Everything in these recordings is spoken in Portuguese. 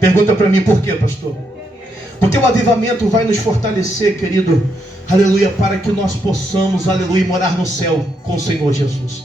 Pergunta para mim, por quê, pastor? Porque o avivamento vai nos fortalecer, querido, aleluia, para que nós possamos, aleluia, morar no céu com o Senhor Jesus.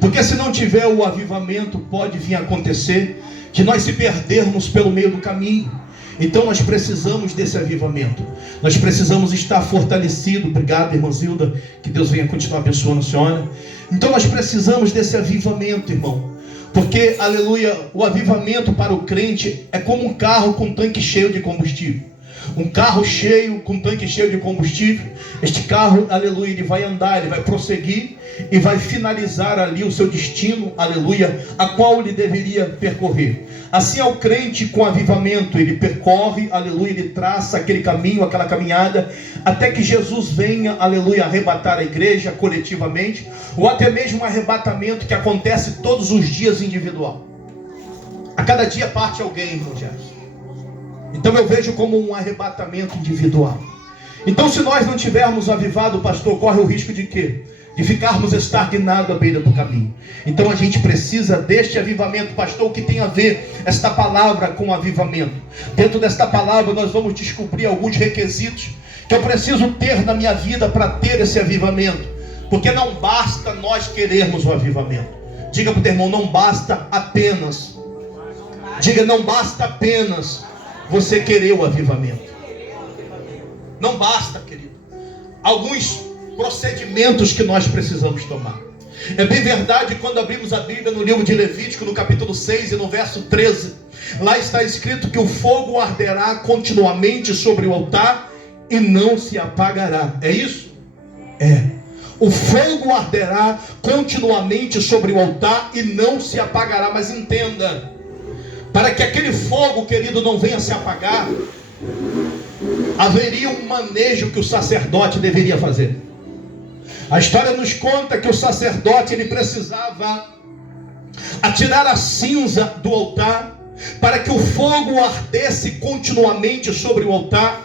Porque se não tiver o avivamento, pode vir a acontecer de nós se perdermos pelo meio do caminho. Então nós precisamos desse avivamento. Nós precisamos estar fortalecidos. Obrigado, irmã Zilda, que Deus venha continuar abençoando a senhora. Então nós precisamos desse avivamento, irmão. Porque, aleluia, o avivamento para o crente é como um carro com tanque cheio de combustível. Um carro cheio, com tanque cheio de combustível. Este carro, aleluia, ele vai andar, ele vai prosseguir e vai finalizar ali o seu destino, aleluia, a qual ele deveria percorrer. Assim é o crente com avivamento, ele percorre, aleluia, ele traça aquele caminho, aquela caminhada, até que Jesus venha, aleluia, arrebatar a igreja coletivamente, ou até mesmo um arrebatamento que acontece todos os dias individual. A cada dia parte alguém, irmão Gerson. Então eu vejo como um arrebatamento individual. Então se nós não tivermos avivado, pastor, corre o risco de quê? De ficarmos estagnados à beira do caminho. Então a gente precisa deste avivamento. Pastor, o que tem a ver esta palavra com avivamento? Dentro desta palavra nós vamos descobrir alguns requisitos que eu preciso ter na minha vida para ter esse avivamento. Porque não basta nós querermos o avivamento. Diga para o teu irmão, não basta apenas. Diga, não basta apenas você querer o avivamento. Não basta, querido. Alguns procedimentos que nós precisamos tomar. É bem verdade quando abrimos a Bíblia no livro de Levítico, no capítulo 6 e no verso 13. Lá está escrito que o fogo arderá continuamente sobre o altar e não se apagará. É isso? É. O fogo arderá continuamente sobre o altar e não se apagará. Mas entenda, para que aquele fogo, querido, não venha se apagar, haveria um manejo que o sacerdote deveria fazer. A história nos conta que o sacerdote, ele precisava atirar a cinza do altar, para que o fogo ardesse continuamente sobre o altar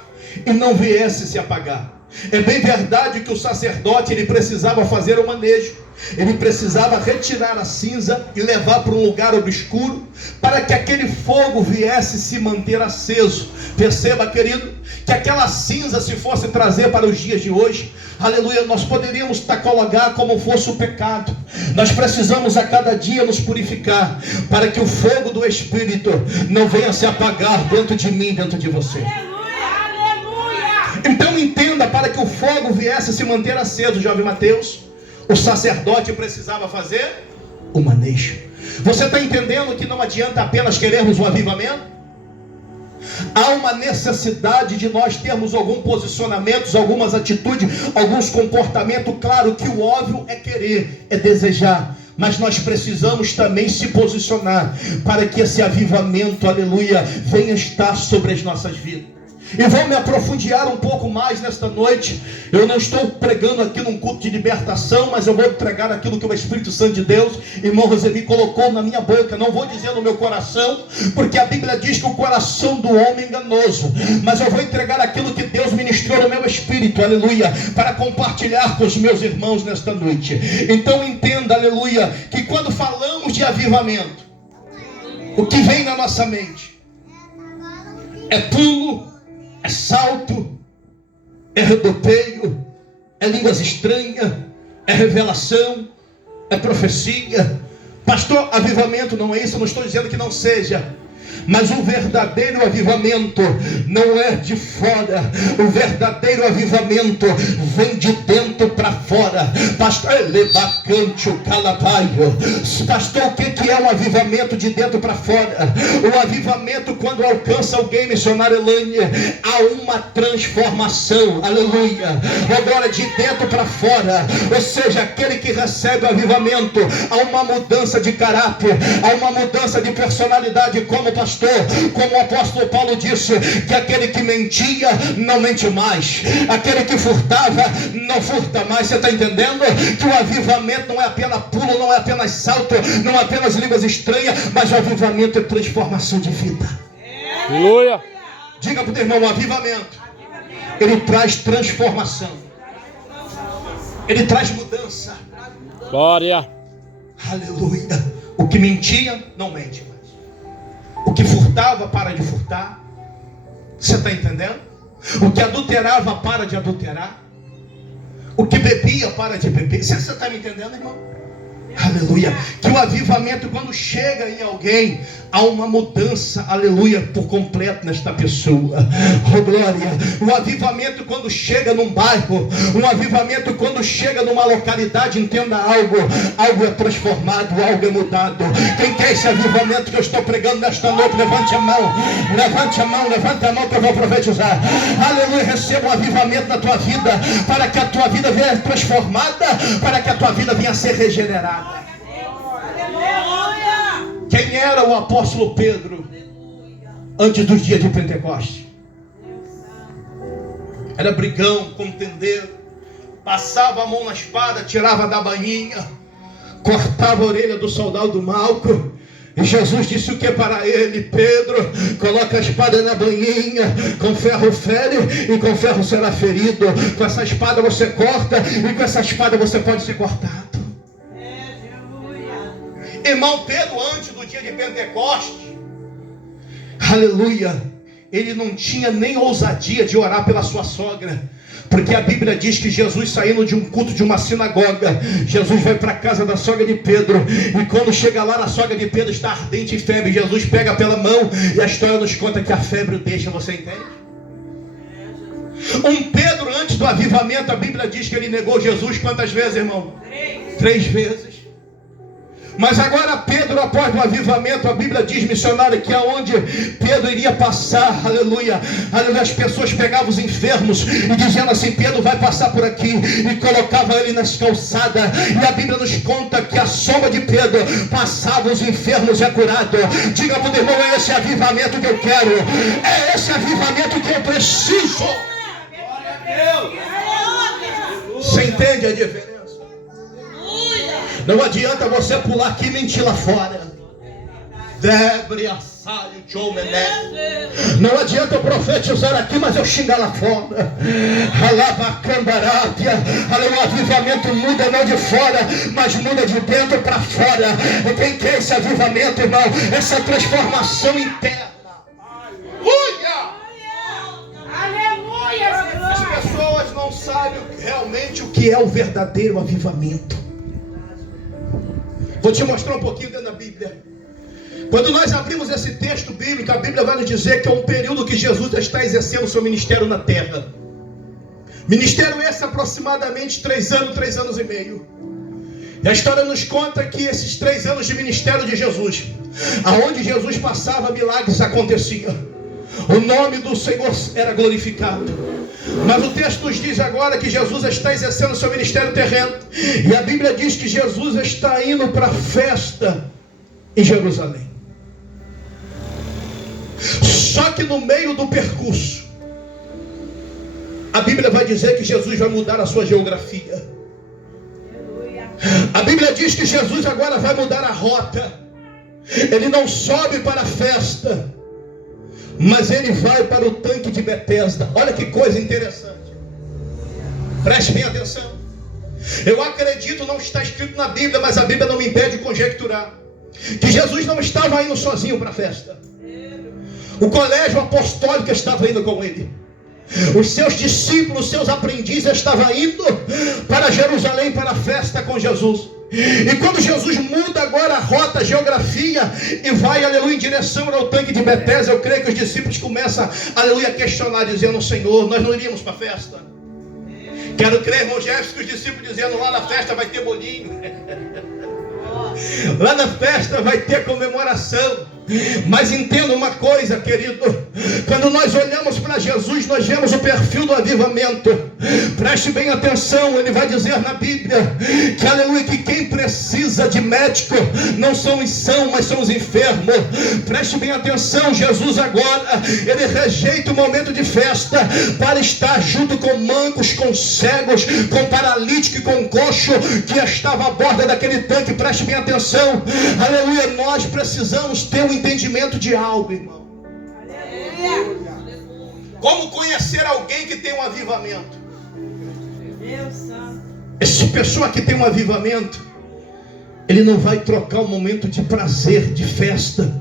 e não viesse se apagar. É bem verdade que o sacerdote, ele precisava fazer o manejo. Ele precisava retirar a cinza e levar para um lugar obscuro, para que aquele fogo viesse se manter aceso. Perceba, querido, que aquela cinza, se fosse trazer para os dias de hoje, aleluia, nós poderíamos colocar como fosse o pecado. Nós precisamos a cada dia nos purificar, para que o fogo do Espírito não venha se apagar dentro de mim, dentro de você. Então entenda, para que o fogo viesse se manter aceso, jovem Mateus, o sacerdote precisava fazer o manejo. Você está entendendo que não adianta apenas querermos o avivamento? Há uma necessidade de nós termos alguns posicionamentos, algumas atitudes, alguns comportamentos. Claro que o óbvio é querer, é desejar, mas nós precisamos também se posicionar para que esse avivamento, aleluia, venha estar sobre as nossas vidas. E vou me aprofundar um pouco mais nesta noite. Eu não estou pregando aqui num culto de libertação, mas eu vou entregar aquilo que o Espírito Santo de Deus, irmão Roseli, colocou na minha boca. Não vou dizer no meu coração, porque a Bíblia diz que o coração do homem é enganoso. Mas eu vou entregar aquilo que Deus ministrou no meu espírito, aleluia, para compartilhar com os meus irmãos nesta noite. Então entenda, aleluia, que quando falamos de avivamento, o que vem na nossa mente é pulo, é salto, é rodopeio, é línguas estranhas, é revelação, é profecia. Pastor, avivamento não é isso, eu não estou dizendo que não seja. Mas o verdadeiro avivamento não é de fora. O verdadeiro avivamento vem de dentro para fora. Pastor, pastor, o que é um avivamento de dentro para fora? O avivamento, quando alcança alguém, missionário Elane, há uma transformação. Aleluia. Agora de dentro para fora. Ou seja, aquele que recebe o avivamento, há uma mudança de caráter, há uma mudança de personalidade, como pastor, como o apóstolo Paulo disse, que aquele que mentia não mente mais, aquele que furtava não furta mais. Você está entendendo? Que o avivamento não é apenas pulo, não é apenas salto, não é apenas línguas estranhas, mas o avivamento é transformação de vida. Aleluia. Diga para o teu irmão, o avivamento, ele traz transformação, ele traz mudança. Glória. Aleluia. O que mentia não mente mais. O que furtava, para de furtar. Você está entendendo? O que adulterava, para de adulterar. O que bebia, para de beber. Você está me entendendo, irmão? Aleluia. Que o avivamento, quando chega em alguém, há uma mudança, aleluia, por completo nesta pessoa. Oh glória. O avivamento quando chega num bairro, um avivamento quando chega numa localidade, entenda algo é transformado, algo é mudado. Quem quer esse avivamento que eu estou pregando nesta noite, levante a mão, levante a mão, levanta a mão que eu vou profetizar. Aleluia, receba um avivamento na tua vida, para que a tua vida venha transformada, para que a tua vida venha ser regenerada. Quem era o apóstolo Pedro antes dos dias de Pentecostes? Era brigão, contendeiro, passava a mão na espada, tirava da bainha, cortava a orelha do soldado Malco. E Jesus disse o que para ele? Pedro, coloca a espada na bainha, com ferro fere e com ferro será ferido. Com essa espada você corta e com essa espada você pode ser cortado. Irmão, Pedro, antes do dia de Pentecostes, aleluia, ele não tinha nem ousadia de orar pela sua sogra, porque a Bíblia diz que Jesus, saindo de um culto de uma sinagoga, Jesus vai para a casa da sogra de Pedro, e quando chega lá, a sogra de Pedro está ardente em febre. Jesus pega pela mão, e a história nos conta que a febre o deixa. Você entende? Um Pedro antes do avivamento, a Bíblia diz que ele negou Jesus quantas vezes, irmão? 3 vezes. Mas agora Pedro, após o avivamento, a Bíblia diz, missionário, que aonde Pedro iria passar, aleluia, aleluia, as pessoas pegavam os enfermos e diziam assim: Pedro vai passar por aqui, e colocava ele nas calçadas. E a Bíblia nos conta que a sombra de Pedro passava os enfermos e é curado. Diga para o irmão: é esse avivamento que eu quero, é esse avivamento que eu preciso. Você entende a diferença? Não adianta você pular aqui e mentir lá fora. Não adianta eu profetizar aqui, mas eu xingar lá fora. O avivamento muda não de fora, mas muda de dentro para fora. Quem quer esse avivamento, irmão? Essa transformação interna. As pessoas não sabem realmente o que é o verdadeiro avivamento. Vou te mostrar um pouquinho dentro da Bíblia. Quando nós abrimos esse texto bíblico, a Bíblia vai nos dizer que é um período que Jesus está exercendo o seu ministério na terra. Ministério esse aproximadamente 3 anos, 3 anos e meio. E a história nos conta que esses 3 anos de ministério de Jesus, aonde Jesus passava, milagres aconteciam. O nome do Senhor era glorificado. Mas o texto nos diz agora que Jesus está exercendo o seu ministério terreno. E a Bíblia diz que Jesus está indo para a festa em Jerusalém. Só que no meio do percurso, a Bíblia vai dizer que Jesus vai mudar a sua geografia. A Bíblia diz que Jesus agora vai mudar a rota. Ele não sobe para a festa, mas ele vai para o tanque de Betesda. Olha que coisa interessante. Preste bem atenção. Eu acredito, não está escrito na Bíblia, mas a Bíblia não me impede de conjecturar, que Jesus não estava indo sozinho para a festa. O colégio apostólico estava indo com ele. Os seus discípulos, os seus aprendizes estavam indo para Jerusalém para a festa com Jesus. E quando Jesus muda agora a rota, a geografia, e vai, aleluia, em direção ao tanque de Betesda, eu creio que os discípulos começam, aleluia, a questionar, dizendo: Senhor, nós não iríamos para a festa? Quero crer, irmão Jefferson, que os discípulos dizendo: lá na festa vai ter bolinho, lá na festa vai ter comemoração. Mas entenda uma coisa, querido, quando nós olhamos para Jesus, nós vemos o perfil do avivamento. Preste bem atenção, ele vai dizer na Bíblia que, aleluia, que quem precisa de médico não são os sãos, mas são os enfermos. Preste bem atenção, Jesus agora, ele rejeita o momento de festa para estar junto com mancos, com cegos, com paralítico e com coxo que estava à borda daquele tanque. Preste bem atenção, aleluia, nós precisamos ter um entendimento de algo, irmão. Como conhecer alguém que tem um avivamento? Essa pessoa que tem um avivamento, ele não vai trocar um momento de prazer, de festa,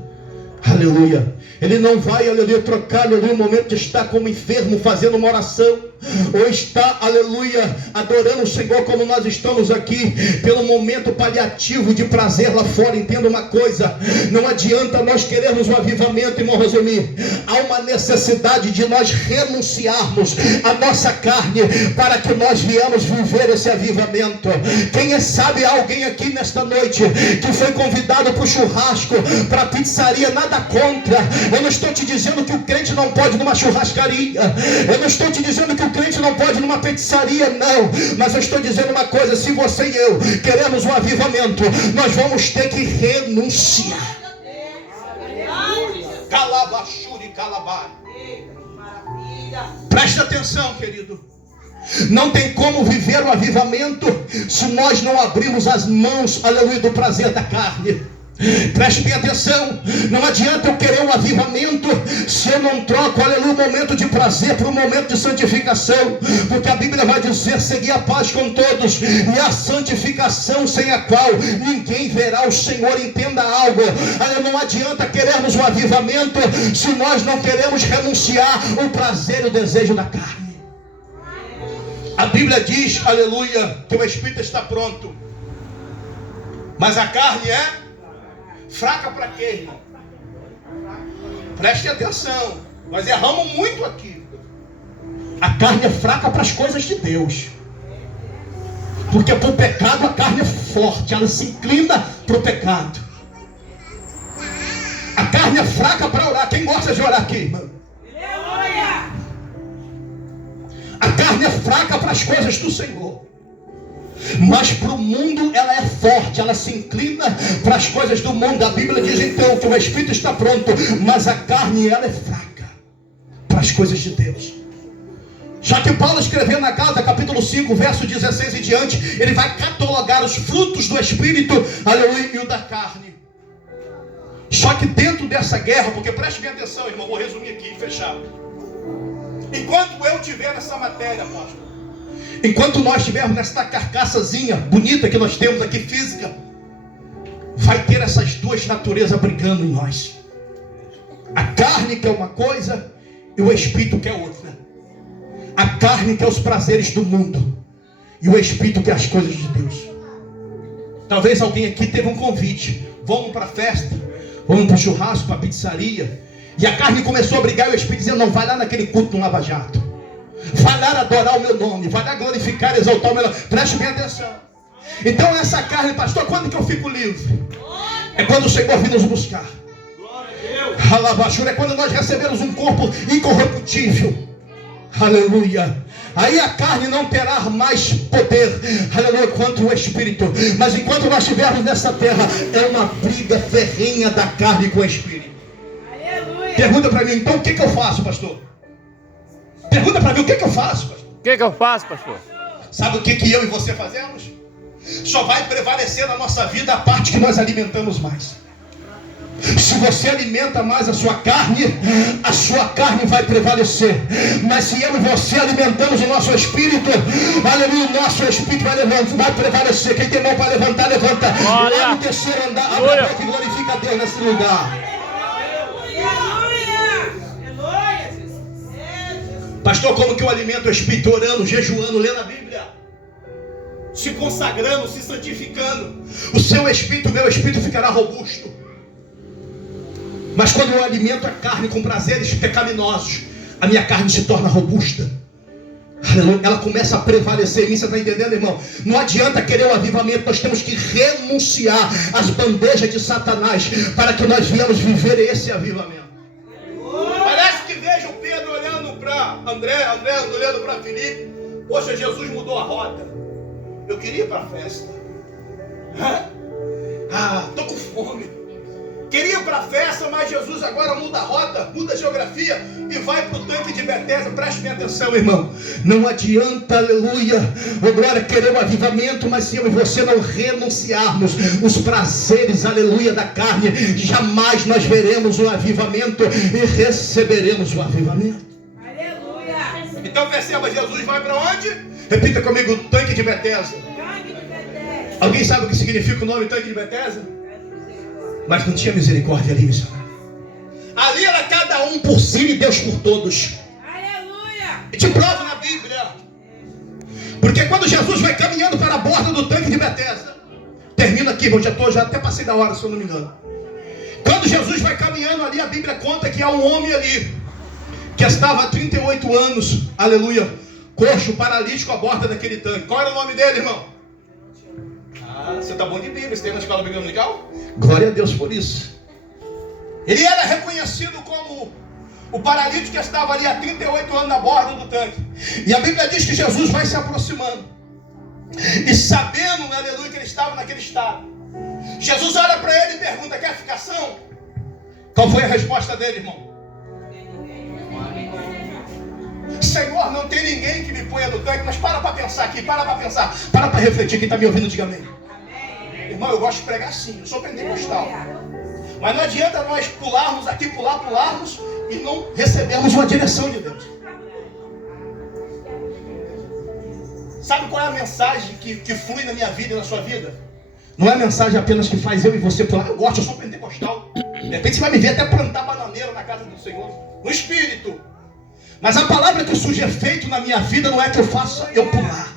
Aleluia. Ele não vai, aleluia, trocar, aleluia, o momento de estar como enfermo fazendo uma oração, ou está, aleluia, adorando o Senhor como nós estamos aqui, pelo momento paliativo de prazer lá fora. Entenda uma coisa: não adianta nós querermos um avivamento, irmão Rosemir. Há uma necessidade de nós renunciarmos à nossa carne para que nós viemos viver esse avivamento. Quem sabe há alguém aqui nesta noite que foi convidado para o churrasco, para a pizzaria? Nada contra. Eu não estou te dizendo que o crente não pode ir numa churrascaria. Eu não estou te dizendo que o crente não pode ir numa pizzaria, não. Mas eu estou dizendo uma coisa: se você e eu queremos um avivamento, nós vamos ter que renunciar. Calabachuri, calabai. Preste atenção, querido. Não tem como viver o avivamento se nós não abrirmos as mãos, aleluia, do prazer da carne. Preste bem atenção. Não adianta eu querer um avivamento se eu não troco, aleluia, o momento de prazer para um momento de santificação. Porque a Bíblia vai dizer: segui a paz com todos e a santificação, sem a qual ninguém verá o Senhor. Entenda algo: não adianta querermos um avivamento se nós não queremos renunciar o prazer e o desejo da carne. A Bíblia diz, aleluia, que o Espírito está pronto, mas a carne é fraca. Para quê, irmão? Preste atenção. Nós erramos muito aqui. A carne é fraca para as coisas de Deus. Porque para o pecado a carne é forte. Ela se inclina para o pecado. A carne é fraca para orar. Quem gosta de orar aqui, irmão? A carne é fraca para as coisas do Senhor. Mas para o mundo ela é forte, ela se inclina para as coisas do mundo. A Bíblia diz então que o Espírito está pronto, mas a carne ela é fraca para as coisas de Deus. Já que Paulo escreveu na Gálatas capítulo 5, verso 16 e diante, ele vai catalogar os frutos do Espírito, aleluia, e o da carne. Só que dentro dessa guerra, porque preste bem atenção, irmão, vou resumir aqui e fechar. Enquanto eu tiver essa matéria, apóstolo, enquanto nós estivermos nessa carcaçazinha bonita que nós temos aqui, física, vai ter essas duas naturezas brigando em nós. A carne quer uma coisa e o Espírito quer outra. A carne quer os prazeres do mundo e o Espírito quer as coisas de Deus. Talvez alguém aqui teve um convite: vamos para a festa, vamos para o churrasco, para a pizzaria. E a carne começou a brigar e o Espírito dizendo: não, vai lá naquele culto no Lava Jato. Vai lá adorar o meu nome, vai lá glorificar e exaltar o meu nome. Preste bem atenção. Então essa carne, pastor, quando que eu fico livre? É quando o Senhor vir nos buscar. Alabachura, é quando nós recebemos um corpo incorruptível. Aleluia. Aí a carne não terá mais poder, aleluia, quanto o Espírito. Mas enquanto nós estivermos nessa terra, é uma briga ferrenha da carne com o Espírito. Aleluia. Pergunta para mim, então o que eu faço, pastor? Pergunta para mim, o que eu faço, pastor? O que eu faço, pastor? Sabe o que eu e você fazemos? Só vai prevalecer na nossa vida a parte que nós alimentamos mais. Se você alimenta mais a sua carne vai prevalecer. Mas se eu e você alimentamos o nosso espírito, aleluia, o nosso espírito vai prevalecer. Quem tem mão para levantar, levanta. Lá no terceiro andar, abre a boca e glorifica a Deus nesse lugar. Pastor, como que eu alimento o espírito? Orando, jejuando, lendo a Bíblia, se consagrando, se santificando. O seu espírito, o meu espírito ficará robusto. Mas quando eu alimento a carne com prazeres pecaminosos, a minha carne se torna robusta. Ela começa a prevalecer em mim. Você está entendendo, irmão? Não adianta querer o avivamento. Nós temos que renunciar às bandejas de Satanás para que nós viemos viver esse avivamento. Parece que vejo o Pedro olhando para André olhando para Felipe. Poxa, Jesus mudou a rota. Eu queria ir para a festa. Estou com fome. Queria ir para a festa, mas Jesus agora muda a rota, muda a geografia e vai para o tanque de Betesda. Preste bem atenção, irmão. Não adianta, aleluia, glória, querer o avivamento, mas se eu e você não renunciarmos os prazeres, aleluia, da carne, jamais nós veremos o avivamento e receberemos o avivamento. Aleluia. Então perceba, Jesus vai para onde? Repita comigo, tanque de Betesda. Alguém sabe o que significa o nome tanque de Betesda? Mas não tinha misericórdia ali, missionário. Ali era cada um por si e Deus por todos. Aleluia! E te provo na Bíblia. Porque quando Jesus vai caminhando para a borda do tanque de Betesda, termino aqui, eu já até passei da hora, se eu não me engano. Quando Jesus vai caminhando ali, a Bíblia conta que há um homem ali, que estava há 38 anos, aleluia, coxo, paralítico à borda daquele tanque. Qual era o nome dele, irmão? Você tá bom de Bíblia, você tem na escola bíblica dominical? Glória a Deus por isso. Ele era reconhecido como o paralítico que estava ali há 38 anos na borda do tanque. E a Bíblia diz que Jesus vai se aproximando. E sabendo, aleluia, que ele estava naquele estado, Jesus olha para ele e pergunta: quer ficar são? Qual foi a resposta dele, irmão? Senhor, não tem ninguém que me ponha no tanque. Mas para pensar aqui, para pensar, para refletir. Quem está me ouvindo, diga amém. Irmão, eu gosto de pregar assim, eu sou pentecostal. Mas não adianta nós pularmos aqui, pularmos e não recebermos uma direção de Deus. Sabe qual é a mensagem que flui na minha vida e na sua vida? Não é a mensagem apenas que faz eu e você pular. Eu gosto, eu sou pentecostal. De repente você vai me ver até plantar bananeira na casa do Senhor, no Espírito. Mas a palavra que surge efeito na minha vida não é que eu faça eu pular.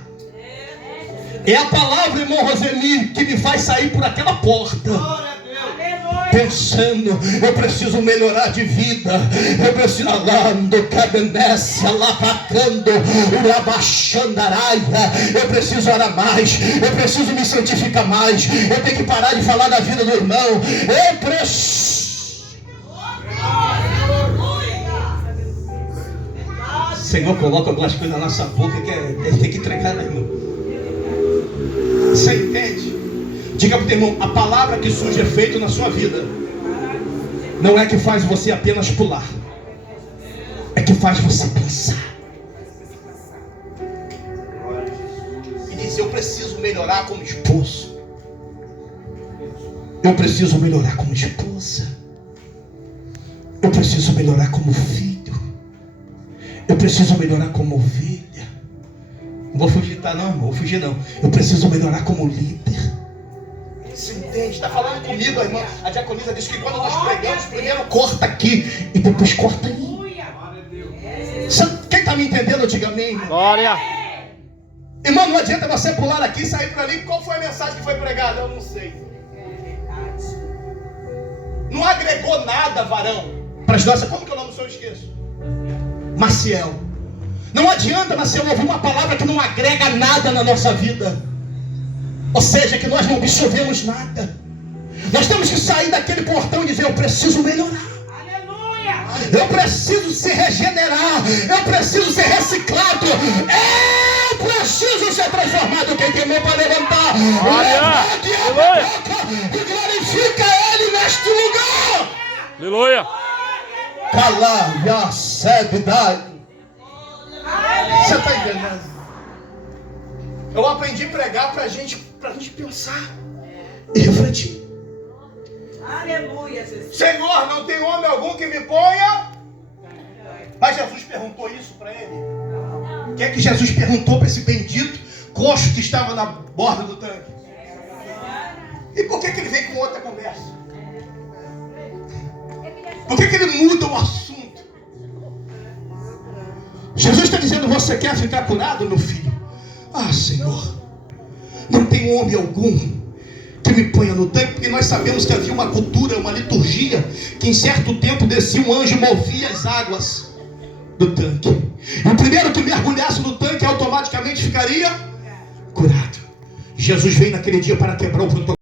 É a palavra, irmão Rosemir, que me faz sair por aquela porta. Pensando, eu preciso melhorar de vida. Eu preciso alando, cabemesse, alabacando, urabaxandaraia. Eu preciso orar mais. Eu preciso me santificar mais. Eu tenho que parar de falar da vida do irmão. Eu preciso. Senhor, coloca algumas coisas na nossa boca que tem que entregar, né, irmão? Você entende? Diga para o teu irmão: a palavra que surge efeito na sua vida não é que faz você apenas pular, é que faz você pensar e dizer: eu preciso melhorar como esposo, eu preciso melhorar como esposa, eu preciso melhorar como filho, eu preciso melhorar como ovelha. Não vou fugir, tá? Não vou fugir, não. Eu preciso melhorar como líder. Você entende? Está falando comigo, a irmã. A diaconisa disse que quando nós pregamos, primeiro corta aqui e depois corta aí. Quem está me entendendo, diga amém. Glória. Irmão, não adianta você pular aqui e sair para ali. Qual foi a mensagem que foi pregada? Eu não sei. Não agregou nada, varão. Para as nossas, como que é o nome do senhor? Eu esqueço. Maciel. Não adianta, Maciel, ouvir uma palavra que não agrega nada na nossa vida. Ou seja, que nós não absorvemos nada. Nós temos que sair daquele portão e dizer: eu preciso melhorar. Aleluia! Eu preciso se regenerar. Eu preciso ser reciclado. Eu preciso ser transformado. Quem tem mão para levantar, levante a boca e glorifica Ele neste lugar. Aleluia! Calar, já sebe, dai. Você está entendendo? Eu aprendi a pregar para a gente pensar e refletir. Aleluia, Jesus. Senhor, não tem homem algum que me ponha. Mas Jesus perguntou isso para ele. O que é que Jesus perguntou para esse bendito coxo que estava na borda do tanque? E por que ele vem com outra conversa? Por que ele muda o assunto? Jesus está dizendo: você quer ficar curado, meu filho? Ah, Senhor, não tem homem algum que me ponha no tanque, porque nós sabemos que havia uma cultura, uma liturgia, que em certo tempo descia um anjo e movia as águas do tanque. E o primeiro que mergulhasse no tanque automaticamente ficaria curado. Jesus veio naquele dia para quebrar o protocolo.